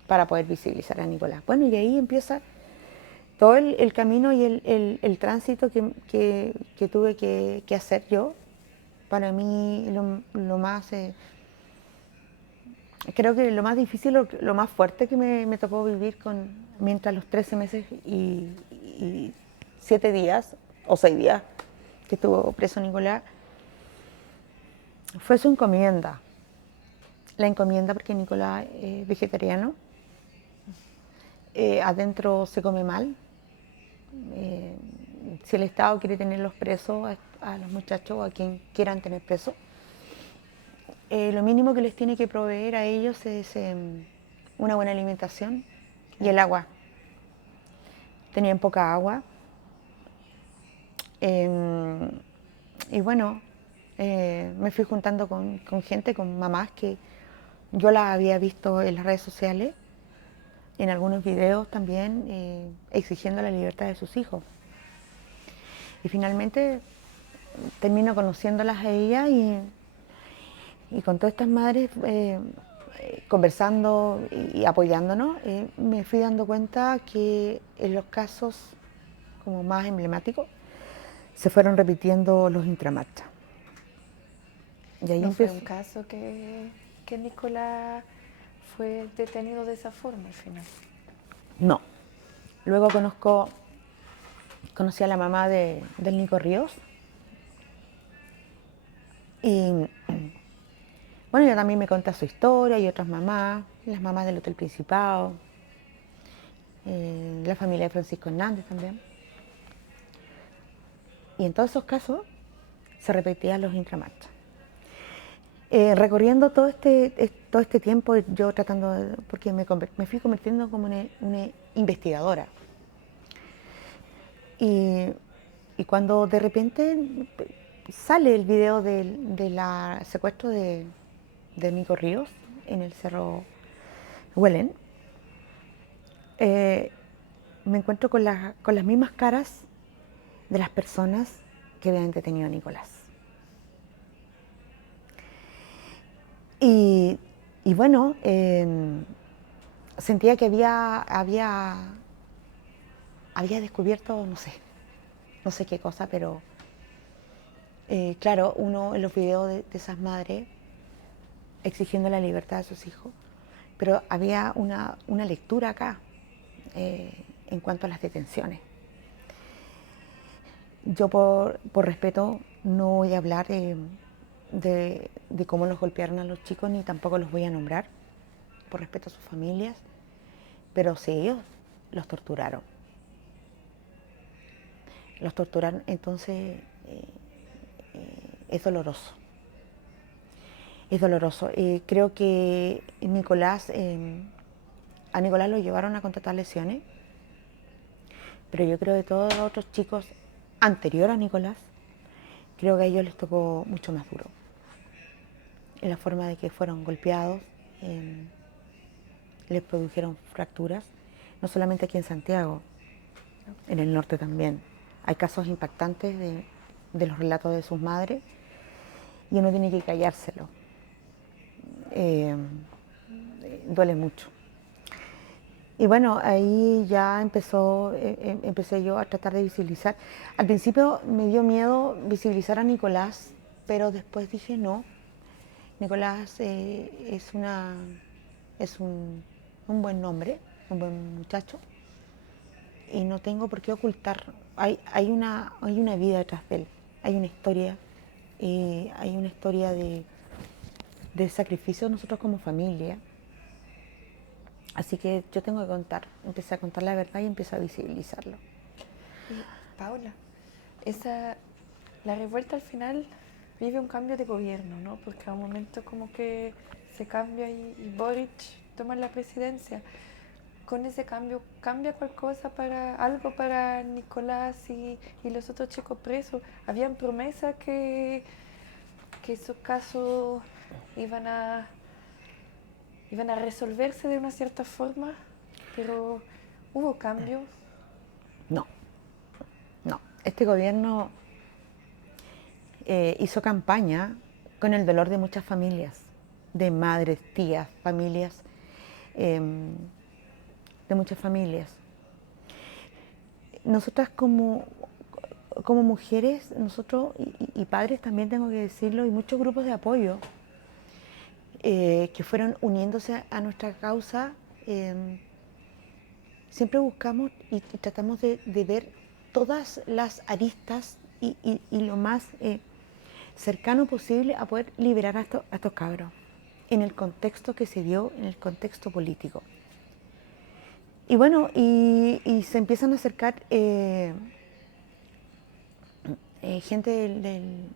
para poder visibilizar a Nicolás. Bueno, y ahí empieza todo el camino y el tránsito que tuve que hacer yo. Para mí lo más, creo que lo más difícil, lo más fuerte que me tocó vivir mientras los 13 meses y 7 días o 6 días que estuvo preso Nicolás, fue su encomienda. La encomienda porque Nicolás es vegetariano, adentro se come mal. Si el Estado quiere tenerlos presos, a los muchachos o a quien quieran tener presos, lo mínimo que les tiene que proveer a ellos es una buena alimentación y el agua. Tenían poca agua. Y bueno, me fui juntando con gente, con mamás que yo las había visto en las redes sociales, en algunos videos también, exigiendo la libertad de sus hijos. Y finalmente termino conociéndolas a ellas y con todas estas madres conversando y apoyándonos, me fui dando cuenta que en los casos como más emblemáticos se fueron repitiendo los intramarchas. Y ahí No fue empezó. un caso que Nicolás fue detenido de esa forma al final. No. Luego conocí a la mamá del Nico Ríos. Y bueno, ella también me cuenta su historia y otras mamás, las mamás del Hotel Principado, la familia de Francisco Hernández también. Y en todos esos casos se repetían los intramarchas. Recorriendo todo este tiempo, yo tratando, porque me fui convirtiendo como una investigadora. Y cuando de repente sale el video del secuestro de Nico Ríos en el Cerro Huelén, me encuentro con las mismas caras de las personas que habían detenido a Nicolás. Y bueno, sentía que había descubierto, no sé qué cosa, pero claro, uno en los videos de esas madres exigiendo la libertad de sus hijos, pero había una lectura acá en cuanto a las detenciones. Yo por respeto no voy a hablar de cómo los golpearon a los chicos, ni tampoco los voy a nombrar, por respeto a sus familias, pero sí, ellos los torturaron. Los torturaron, entonces es doloroso. Es doloroso. Creo que a Nicolás lo llevaron a contratar lesiones, pero yo creo que todos los otros chicos anterior a Nicolás, creo que a ellos les tocó mucho más duro. En la forma de que fueron golpeados, les produjeron fracturas, no solamente aquí en Santiago, en el norte también. Hay casos impactantes de los relatos de sus madres y uno tiene que callárselo. Duele mucho. Y bueno, ahí ya empecé yo a tratar de visibilizar. Al principio me dio miedo visibilizar a Nicolás, pero después dije no. Nicolás es un buen nombre, un buen muchacho, y no tengo por qué ocultar. Hay una vida detrás de él, hay una historia, de sacrificio de nosotros como familia. Así que yo tengo que contar, empecé a contar la verdad y empecé a visibilizarlo. Y Paula, la revuelta al final vive un cambio de gobierno, ¿no? Porque a un momento como que se cambia y Boric toma la presidencia. Con ese cambio, ¿cambia algo para Nicolás y los otros chicos presos? ¿Habían promesas que esos casos iban a resolverse de una cierta forma? Pero ¿hubo cambio? No, este gobierno hizo campaña con el dolor de muchas familias, de madres, tías, familias, de muchas familias. Nosotras como mujeres, nosotros y padres también tengo que decirlo, y muchos grupos de apoyo que fueron uniéndose a nuestra causa, siempre buscamos y tratamos de ver todas las aristas y lo más cercano posible a poder liberar a estos cabros en el contexto que se dio, en el contexto político. Y bueno, y se empiezan a acercar gente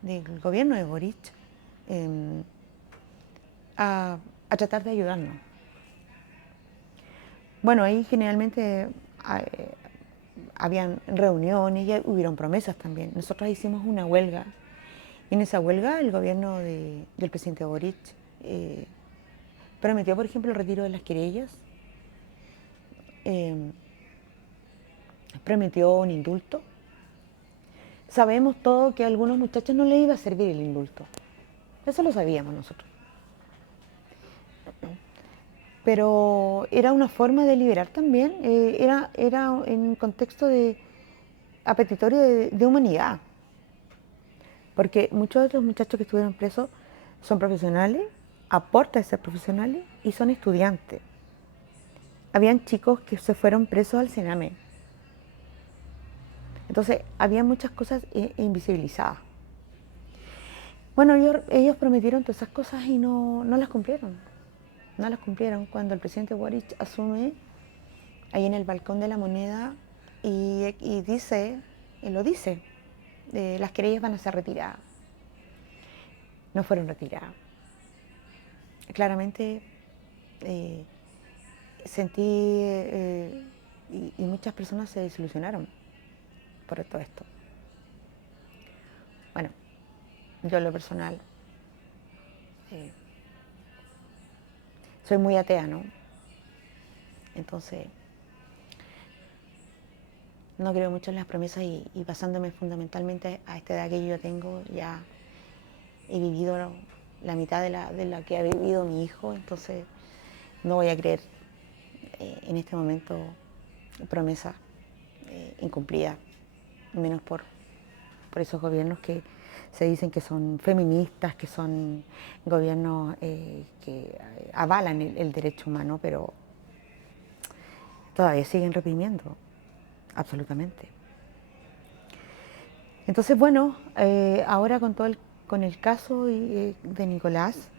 del gobierno de Boric a tratar de ayudarnos. Bueno, ahí generalmente habían reuniones y hubieron promesas también. Nosotros hicimos una huelga. Y en esa huelga el gobierno del presidente Boric prometió, por ejemplo, el retiro de las querellas, prometió un indulto. Sabemos todo que a algunos muchachos no les iba a servir el indulto. Eso lo sabíamos nosotros. Pero era una forma de liberar también, era en un contexto apetitorio de humanidad. Porque muchos de los muchachos que estuvieron presos son profesionales, aportan ser profesionales y son estudiantes. Habían chicos que se fueron presos al Sename. Entonces, había muchas cosas invisibilizadas. Bueno, ellos prometieron todas esas cosas y no las cumplieron. No las cumplieron. Cuando el presidente Boric asume ahí en el balcón de la Moneda y lo dice, las querellas van a ser retiradas. No fueron retiradas. Claramente sentí y muchas personas se desilusionaron por todo esto. Bueno, yo en lo personal soy muy atea, ¿no? Entonces no creo mucho en las promesas y basándome fundamentalmente a esta edad que yo tengo, ya he vivido la mitad de la que ha vivido mi hijo, entonces no voy a creer en este momento promesas incumplidas, menos por esos gobiernos que se dicen que son feministas, que son gobiernos que avalan el derecho humano, pero todavía siguen reprimiendo, absolutamente. Entonces, bueno, ahora con el caso de Nicolás,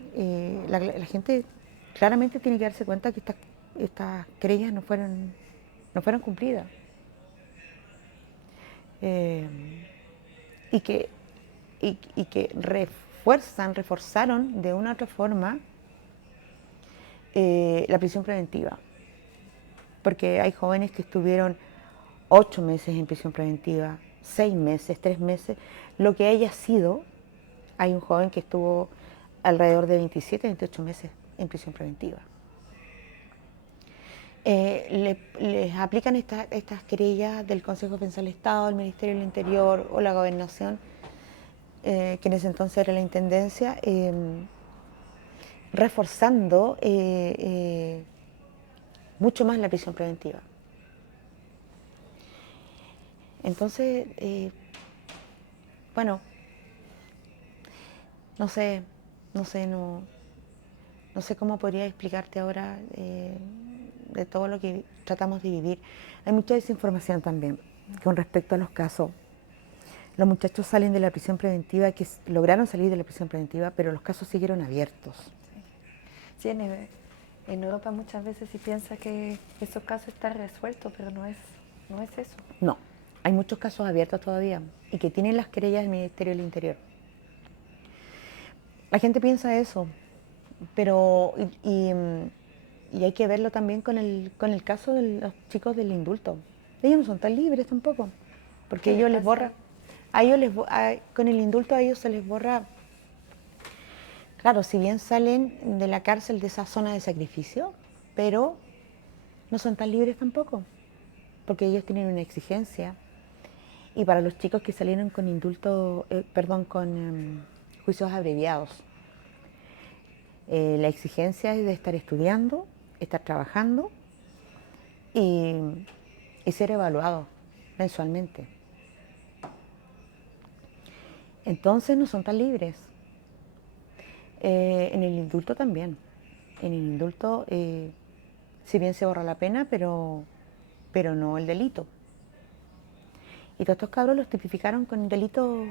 la gente claramente tiene que darse cuenta que estas querellas no fueron cumplidas. Y que reforzaron de una u otra forma la prisión preventiva. Porque hay jóvenes que estuvieron 8 meses en prisión preventiva, 6 meses, 3 meses, lo que haya sido. Hay un joven que estuvo alrededor de 27, 28 meses en prisión preventiva. Les aplican estas querellas del Consejo de Defensa del Estado, el Ministerio del Interior o la Gobernación, que en ese entonces era la Intendencia, reforzando mucho más la prisión preventiva. Entonces, bueno, no sé cómo podría explicarte ahora de todo lo que tratamos de vivir. Hay mucha desinformación también con respecto a los casos. Los muchachos salen de la prisión preventiva, lograron salir de la prisión preventiva, pero los casos siguieron abiertos. Sí, en Europa muchas veces se piensa que esos casos están resueltos, pero no es eso. No, hay muchos casos abiertos todavía y que tienen las querellas del Ministerio del Interior. La gente piensa eso, pero y hay que verlo también con el caso de los chicos del indulto. Ellos no son tan libres tampoco, porque ellos les borra. Con el indulto a ellos se les borra. Claro, si bien salen de la cárcel de esa zona de sacrificio, pero no son tan libres tampoco, porque ellos tienen una exigencia y para los chicos que salieron con indulto, perdón, con juicios abreviados. La exigencia es de estar estudiando, estar trabajando y ser evaluado mensualmente. Entonces no son tan libres. En el indulto también. En el indulto, si bien se borra la pena, pero no el delito. Y todos estos cabros los tipificaron con delitos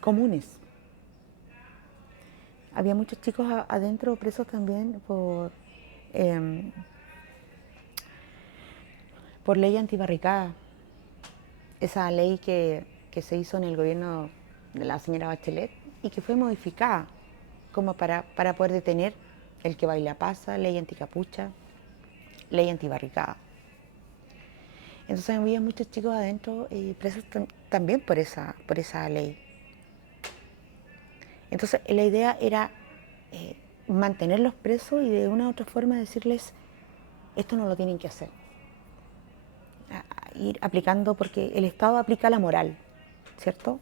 comunes. Había muchos chicos adentro presos también por ley antibarricada. Esa ley que se hizo en el gobierno de la señora Bachelet y que fue modificada como para poder detener el que baila pasa, ley anticapucha, ley antibarricada. Entonces había muchos chicos adentro presos también por esa ley. Entonces la idea era mantenerlos presos y de una u otra forma decirles, esto no lo tienen que hacer. Ir aplicando, porque el Estado aplica la moral, ¿cierto?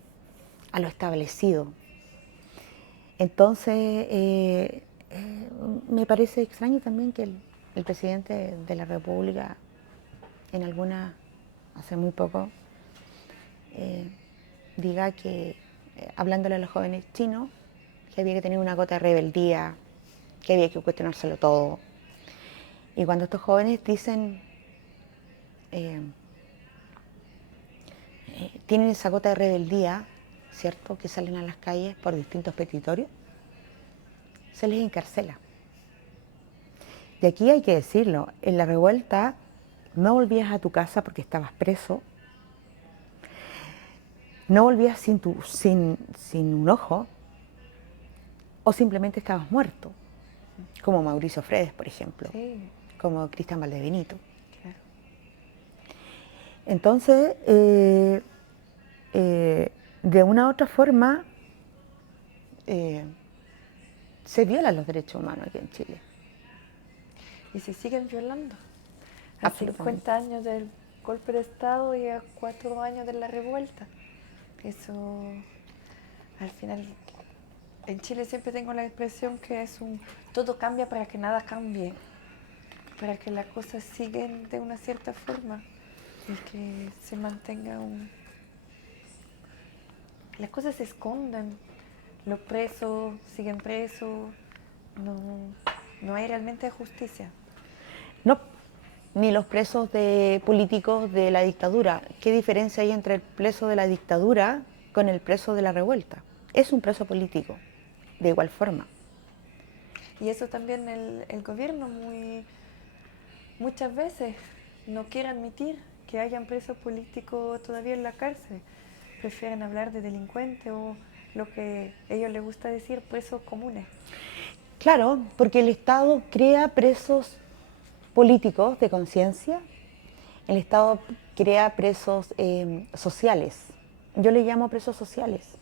A lo establecido. Entonces, me parece extraño también que el presidente de la República, hace muy poco, diga que, hablándole a los jóvenes chinos, que había que tener una gota de rebeldía, que había que cuestionárselo todo. Y cuando estos jóvenes dicen, tienen esa gota de rebeldía, ¿cierto?, que salen a las calles por distintos petitorios, se les encarcela. Y aquí hay que decirlo, en la revuelta no volvías a tu casa porque estabas preso, no volvías sin un ojo, o simplemente estabas muerto, como Mauricio Fredes, por ejemplo, Sí, como Cristian Valdebenito. claro. Entonces, de una u otra forma, se violan los derechos humanos aquí en Chile. Y se siguen violando. A Absolutamente. 50 años del golpe de Estado y a 4 años de la revuelta. Eso, al final, en Chile siempre tengo la impresión que todo cambia para que nada cambie, para que las cosas siguen de una cierta forma y que se mantenga las cosas se escondan, los presos siguen presos, no hay realmente justicia. No, ni los presos políticos de la dictadura. ¿Qué diferencia hay entre el preso de la dictadura con el preso de la revuelta? Es un preso político, de igual forma. Y eso también el gobierno muchas veces no quiere admitir que hayan presos políticos todavía en la cárcel. Prefieren hablar de delincuentes o lo que a ellos les gusta decir, presos comunes. Claro, porque el Estado crea presos políticos de conciencia, el Estado crea presos sociales. Yo le llamo presos sociales.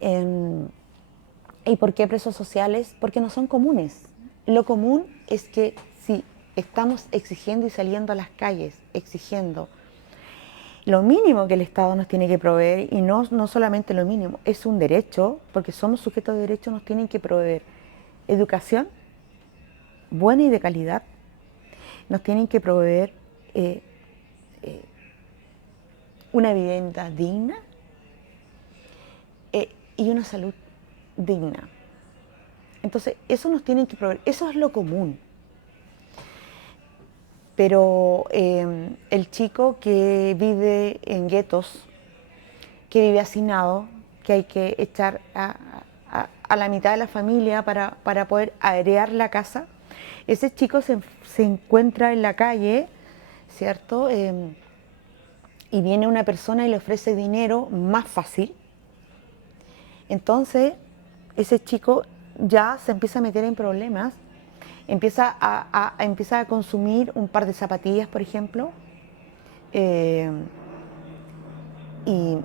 ¿Y por qué presos sociales? Porque no son comunes. Lo común es que si estamos exigiendo y saliendo a las calles, exigiendo lo mínimo que el Estado nos tiene que proveer, y no solamente lo mínimo, es un derecho, porque somos sujetos de derecho, nos tienen que proveer educación buena y de calidad, nos tienen que proveer una vivienda digna y una salud digna. Entonces, eso nos tienen que proveer, eso es lo común. Pero el chico que vive en guetos, que vive hacinado, que hay que echar a la mitad de la familia para poder airear la casa, ese chico se encuentra en la calle, ¿cierto? Y viene una persona y le ofrece dinero más fácil. Entonces, ese chico ya se empieza a meter en problemas, empieza a consumir un par de zapatillas, por ejemplo, y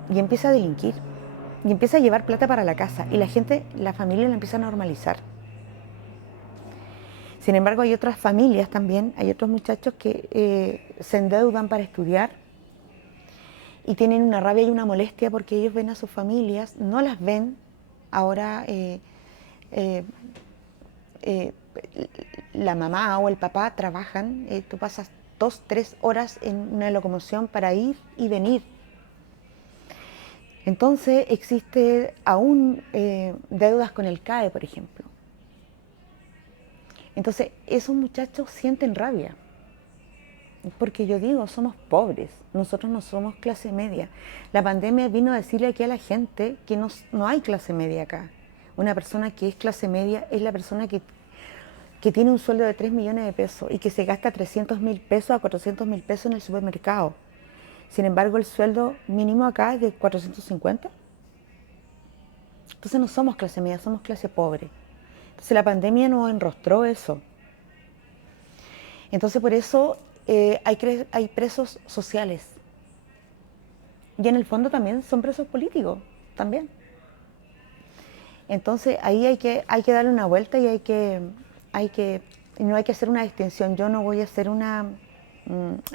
empieza a delinquir, y empieza a llevar plata para la casa, y la familia lo empieza a normalizar. Sin embargo, hay otras familias también, hay otros muchachos que se endeudan para estudiar y tienen una rabia y una molestia porque ellos ven a sus familias, no las ven ahora. Eh, eh, la mamá o el papá trabajan, tú pasas 2, 3 horas en una locomoción para ir y venir. Entonces existe aún deudas con el CAE, por ejemplo. Entonces esos muchachos sienten rabia, porque yo digo, somos pobres, nosotros no somos clase media. La pandemia vino a decirle aquí a la gente que no hay clase media acá. Una persona que es clase media es la persona que tiene un sueldo de 3 millones de pesos y que se gasta 300.000 pesos a 400.000 pesos en el supermercado. Sin embargo, el sueldo mínimo acá es de 450. Entonces no somos clase media, somos clase pobre. Entonces la pandemia nos enrostró eso. Entonces por eso hay presos sociales. Y en el fondo también son presos políticos, también. Entonces ahí hay que darle una vuelta y no hay que hacer una distinción. Yo no voy a hacer un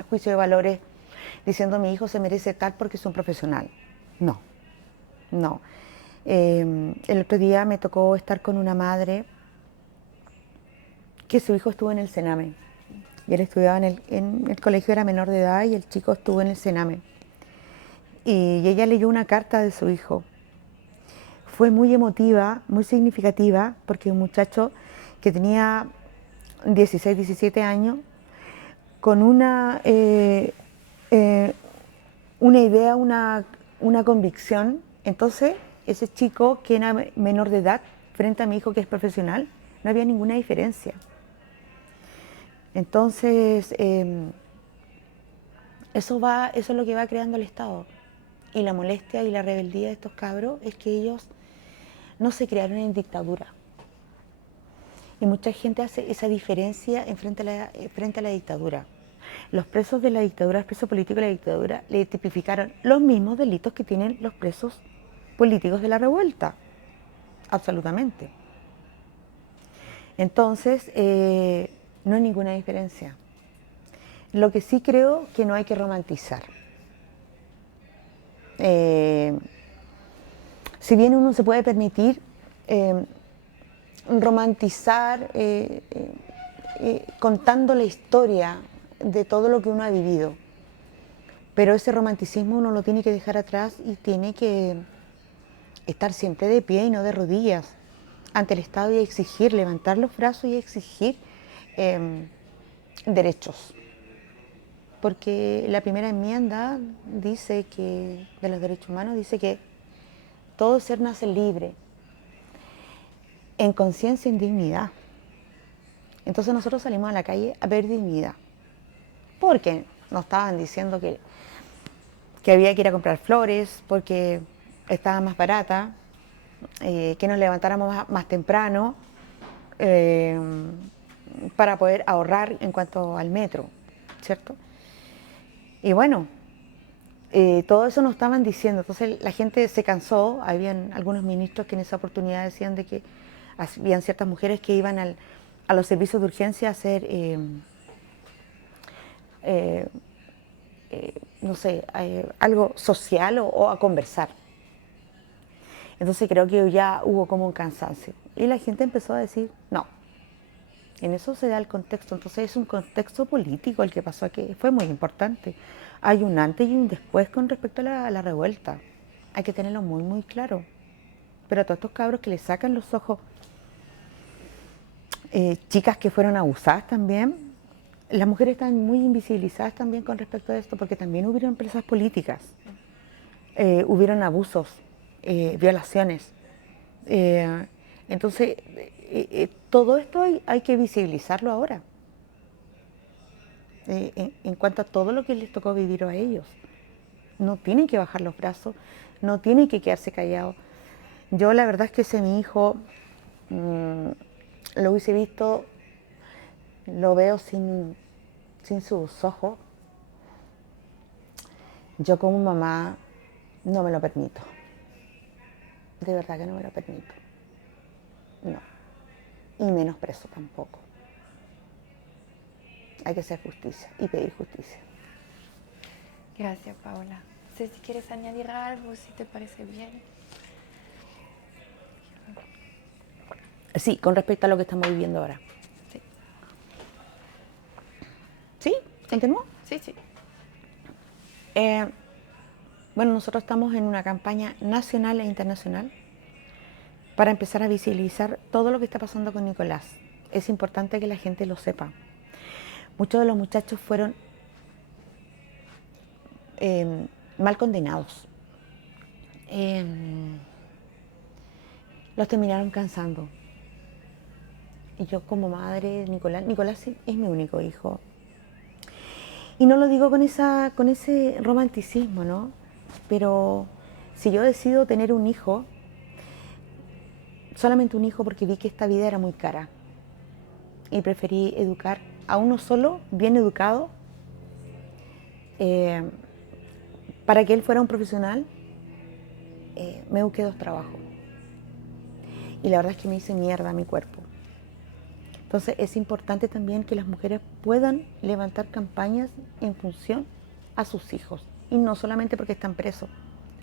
juicio de valores diciendo mi hijo se merece tal porque es un profesional. No, no. El otro día me tocó estar con una madre que su hijo estuvo en el Sename. Y él estudiaba en el colegio, era menor de edad y el chico estuvo en el Sename. Y ella leyó una carta de su hijo. Fue muy emotiva, muy significativa, porque un muchacho que tenía 16, 17 años, con una idea, una convicción. Entonces, ese chico que era menor de edad, frente a mi hijo que es profesional, no había ninguna diferencia. Entonces, eso es lo que va creando el Estado. Y la molestia y la rebeldía de estos cabros es que ellos no se crearon en dictadura. Y mucha gente hace esa diferencia frente a la dictadura. Los presos de la dictadura, los presos políticos de la dictadura, le tipificaron los mismos delitos que tienen los presos políticos de la revuelta. Absolutamente. Entonces, no hay ninguna diferencia. Lo que sí creo que no hay que romantizar. Si bien uno se puede permitir romantizar contando la historia de todo lo que uno ha vivido, pero ese romanticismo uno lo tiene que dejar atrás y tiene que estar siempre de pie y no de rodillas ante el Estado y exigir, levantar los brazos y exigir derechos. Porque la primera enmienda dice que, de los derechos humanos, dice que todo ser nace libre, en conciencia y en dignidad. Entonces nosotros salimos a la calle a ver dignidad, porque nos estaban diciendo que había que ir a comprar flores, porque estaba más barata, que nos levantáramos más temprano para poder ahorrar en cuanto al metro, ¿cierto? Y bueno, todo eso nos estaban diciendo, entonces la gente se cansó. Habían algunos ministros que en esa oportunidad decían de que habían ciertas mujeres que iban a los servicios de urgencia a hacer, no sé, algo social o a conversar. Entonces creo que ya hubo como un cansancio. Y la gente empezó a decir, no, en eso se da el contexto. Entonces es un contexto político el que pasó aquí, fue muy importante. Hay un antes y un después con respecto a la revuelta. Hay que tenerlo muy, muy claro. Pero a todos estos cabros que le sacan los ojos, chicas que fueron abusadas también, las mujeres están muy invisibilizadas también con respecto a esto, porque también hubieron presas políticas, hubieron abusos, violaciones. Entonces, todo esto hay que visibilizarlo ahora, en cuanto a todo lo que les tocó vivir a ellos. No tienen que bajar los brazos, no tienen que quedarse callados. Yo la verdad es que si mi hijo lo hubiese visto, lo veo sin sus ojos, yo como mamá no me lo permito. De verdad que no me lo permito. No. Y menos preso tampoco. Hay que hacer justicia y pedir justicia. Gracias, Paola. No sé si quieres añadir algo, si te parece bien. Sí, con respecto a lo que estamos viviendo ahora. Sí, ¿Sí? ¿Continúo? sí, sí. Bueno, nosotros estamos en una campaña nacional e internacional para empezar a visibilizar todo lo que está pasando con Nicolás. Es importante que la gente lo sepa. Muchos de los muchachos fueron mal condenados. Los terminaron cansando. Y yo como madre, Nicolás es mi único hijo. Y no lo digo con ese romanticismo, ¿no? Pero si yo decido tener un hijo, solamente un hijo porque vi que esta vida era muy cara. Y preferí educar a uno solo, bien educado, para que él fuera un profesional, me busqué 2 trabajos. Y la verdad es que me hice mierda a mi cuerpo. Entonces es importante también que las mujeres puedan levantar campañas en función a sus hijos. Y no solamente porque están presos.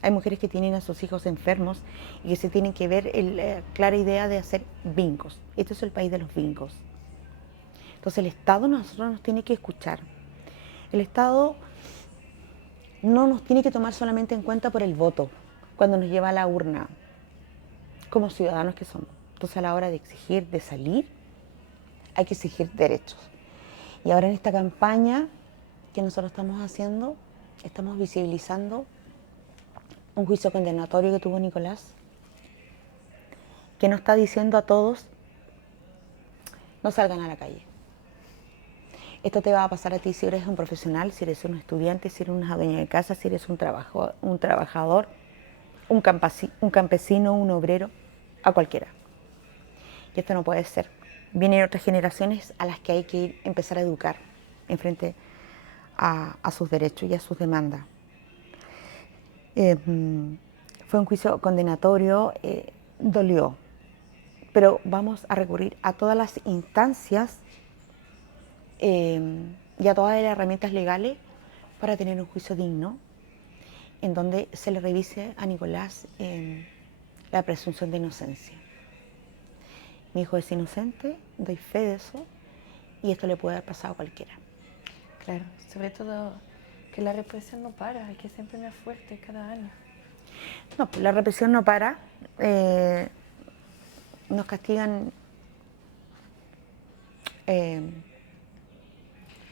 Hay mujeres que tienen a sus hijos enfermos y que se tienen que ver la clara idea de hacer bingos. Este es el país de los bingos. Entonces el Estado nosotros nos tiene que escuchar. El Estado no nos tiene que tomar solamente en cuenta por el voto, cuando nos lleva a la urna, como ciudadanos que somos. Entonces a la hora de exigir, de salir, hay que exigir derechos. Y ahora en esta campaña que nosotros estamos haciendo, estamos visibilizando un juicio condenatorio que tuvo Nicolás, que nos está diciendo a todos, no salgan a la calle. Esto te va a pasar a ti si eres un profesional, si eres un estudiante, si eres una dueña de casa, si eres un trabajador, un campesino, un obrero, a cualquiera. Y esto no puede ser. Vienen otras generaciones a las que hay que empezar a educar en frente a sus derechos y a sus demandas. Fue un juicio condenatorio, dolió, pero vamos a recurrir a todas las instancias y a todas las herramientas legales para tener un juicio digno, en donde se le revise a Nicolás la presunción de inocencia. Mi hijo es inocente, doy fe de eso, y esto le puede haber pasado a cualquiera. Claro, sobre todo que la represión no para, hay que siempre más fuerte cada año. No, la represión no para, nos castigan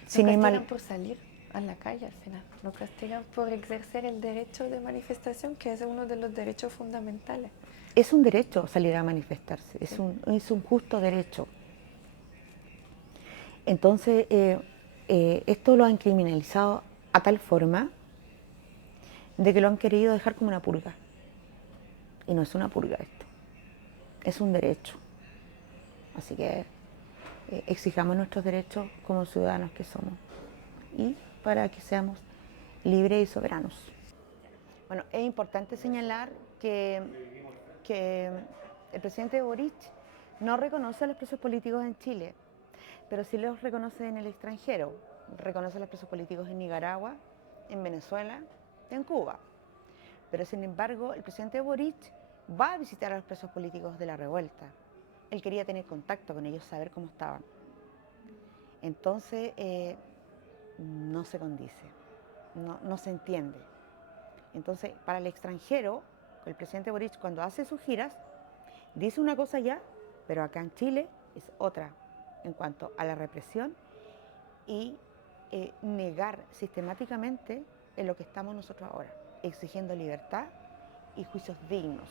sin Nos ir castigan mal. por salir a la calle al final, nos castigan por ejercer el derecho de manifestación, que es uno de los derechos fundamentales. Es un derecho salir a manifestarse, Sí. es un justo derecho. Entonces, esto lo han criminalizado a tal forma de que lo han querido dejar como una purga. Y no es una purga esto, es un derecho. Así que exijamos nuestros derechos como ciudadanos que somos y para que seamos libres y soberanos. Bueno, es importante señalar que el presidente Boric no reconoce a los presos políticos en Chile, pero sí los reconoce en el extranjero. Reconoce a los presos políticos en Nicaragua, en Venezuela, en Cuba. Pero sin embargo, el presidente Boric va a visitar a los presos políticos de la revuelta. Él quería tener contacto con ellos, saber cómo estaban. Entonces, no se condice, no se entiende. Entonces, para el extranjero, el presidente Boric cuando hace sus giras, dice una cosa ya, pero acá en Chile es otra en cuanto a la represión y negar sistemáticamente en lo que estamos nosotros ahora, exigiendo libertad y juicios dignos.